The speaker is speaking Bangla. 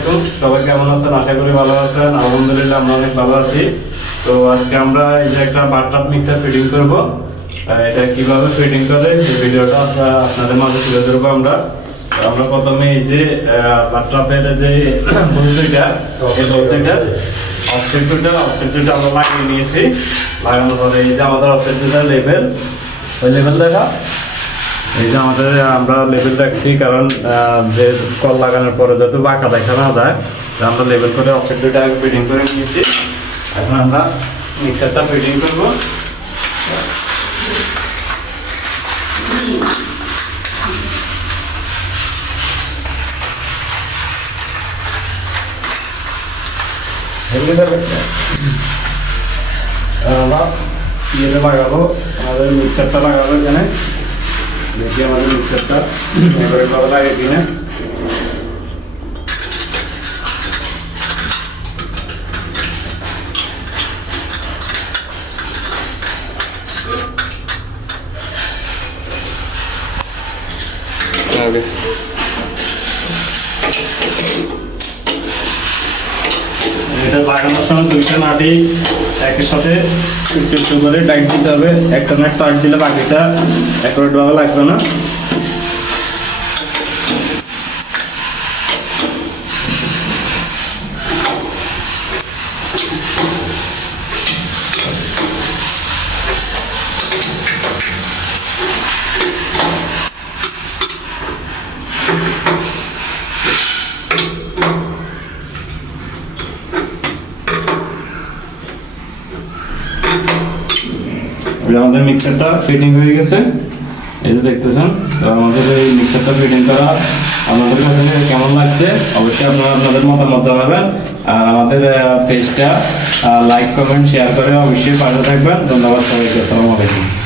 আলাইকুম, সবাই কেমন আছেন? আশা করি ভালো আছেন। আলহামদুলিল্লাহ আমরা অনেক ভালো আছি। তো আজকে আমরা এই যে একটা বাথটাব মিক্সার ফিটিং করব, এটা কিভাবে ফিটিং করে এই ভিডিওটা আপনাদের মাঝে তুলে ধরবো। আমরা প্রথমে এই যে বাথটাবের যে বস্তুটা, এই বস্তুটা অবজেক্টটা আমরা লাগিয়ে নিয়েছি। লাগানোর পরে এই যে আমাদের অবজেক্টটা লেভেল, ওই লেভেল দেখা, এই যে আমাদের আমরা লেভেল রাখছি, কারণ যে কল লাগানোর পরে যত বাঁকা দেখা না যায়, আমরা লেভেল করে অবজেক্টটা ফিটিং করে নিয়েছি। এখন আমরা মিক্সারটা ফিটিং করবো। আমরা ইয়েতে লাগাবো, আমাদের মিক্সারটা লাগাবো এখানে। দেখি আমাদের মিক্সারটা এবারে ভালো লাগে কিনা। এটা লাগানোর সময় দুইটা নাটি একের সাথে একটু একটু করে টাইট দিতে হবে। একটা নাট টাইট দিলে বাকিটা অ্যাকুরেট ভাবে লাগবে না। আমাদের মিক্সারটা ফিটিং হয়ে গেছে, এই যে দেখতেছেন। তো আমাদের এই মিক্সারটা ফিটিং করা আমাদের কাছে কেমন লাগছে অবশ্যই আপনারা আপনাদের মতামত জানাবেন। আর আমাদের পেজটা লাইক কমেন্ট শেয়ার করে অবশ্যই পাশে থাকবেন। ধন্যবাদ সবাইকে, আসসালামু আলাইকুম।